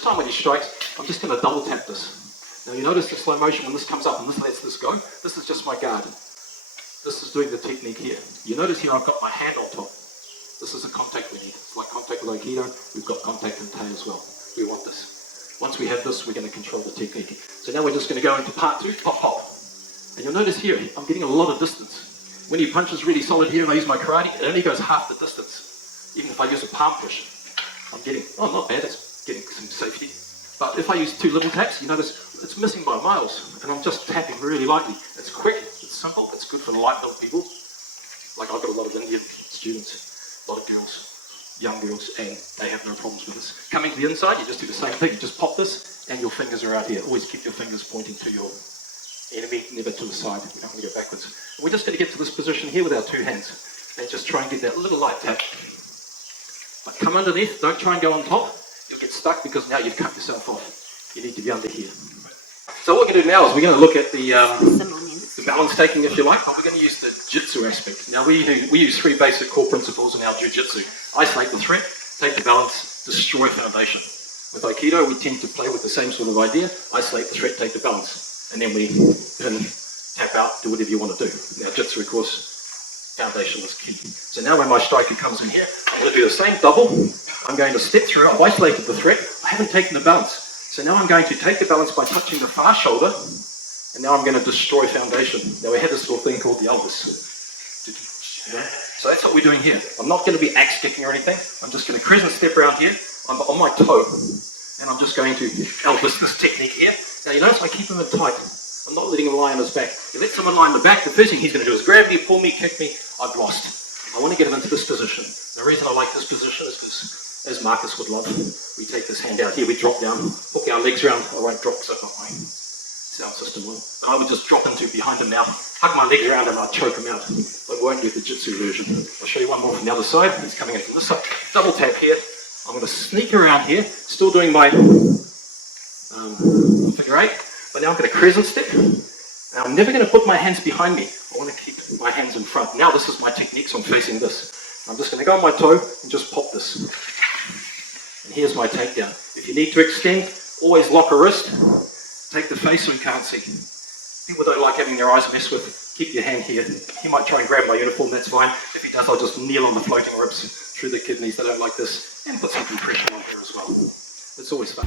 this time when he strikes, I'm just going to double tap this. Now you notice the slow motion when this comes up and this lets this go. This is just my guard. This is doing the technique here. You notice here I've got my hand on top. This is a contact we need. It's like contact with Aikido. We've got contact in Te as well. We want this. Once we have this, we're going to control the technique. So now we're just going to go into part 2, pop, pop. And you'll notice here, I'm getting a lot of distance. When he punches really solid here and I use my karate, it only goes half the distance. Even if I use a palm push, I'm getting, oh, not bad, it's getting some safety. But if I use 2 little taps, you notice it's missing by miles. And I'm just tapping really lightly. It's quick, it's simple, it's good for the light build people. Like I've got a lot of Indian students, a lot of girls, young girls, and they have no problems with this. Coming to the inside, you just do the same thing. You just pop this, and your fingers are out here. Always keep your fingers pointing to your enemy, never to the side. We don't want to go backwards. And we're just going to get to this position here with our 2 hands, and just try and get that little light tap. But come underneath, don't try and go on top. You'll get stuck because now you've cut yourself off. You need to be under here. So what we're going to do now is we're going to look at the balance taking, if you like, but we're going to use the Jitsu aspect. Now we use 3 basic core principles in our Jiu-Jitsu. Isolate the threat, take the balance, destroy foundation. With Aikido, we tend to play with the same sort of idea. Isolate the threat, take the balance. And then we can tap out, do whatever you want to do. Now Jitsu, of course, foundation is key. So now when my striker comes in here, I'm going to do the same double. I'm going to step through, I've isolated the threat, I haven't taken the balance. So now I'm going to take the balance by touching the far shoulder, and now I'm going to destroy foundation. Now we have this little thing called the Elvis. So that's what we're doing here. I'm not going to be axe kicking or anything. I'm just going to crescent step around here. I'm on my toe, and I'm just going to Elvis this technique here. Now you notice I keep him in tight. I'm not letting him lie on his back. You let someone lie on the back, the first thing he's going to do is grab me, pull me, kick me. I've lost. I want to get him into this position. The reason I like this position is because, as Marcus would love, we take this hand out here, we drop down, hook our legs around. I won't drop because I've got my sound system on. I would just drop into behind him now, hug my legs around him, and I'd choke him out. I won't do the Jitsu version. I'll show you one more from the other side. He's coming in from this side. Double tap here. I'm going to sneak around here, still doing my figure 8, but now I'm going to crescent step. Now I'm never going to put my hands behind me. I want to keep my hands in front. Now this is my technique, so I'm facing this. I'm just going to go on my toe and just pop this. And here's my takedown. If you need to extend, always lock a wrist. Take the face so you can't see. People don't like having their eyes messed with. Keep your hand here. He might try and grab my uniform, that's fine. If he does, I'll just kneel on the floating ribs through the kidneys. They don't like this. And put some compression on here as well. It's always fun.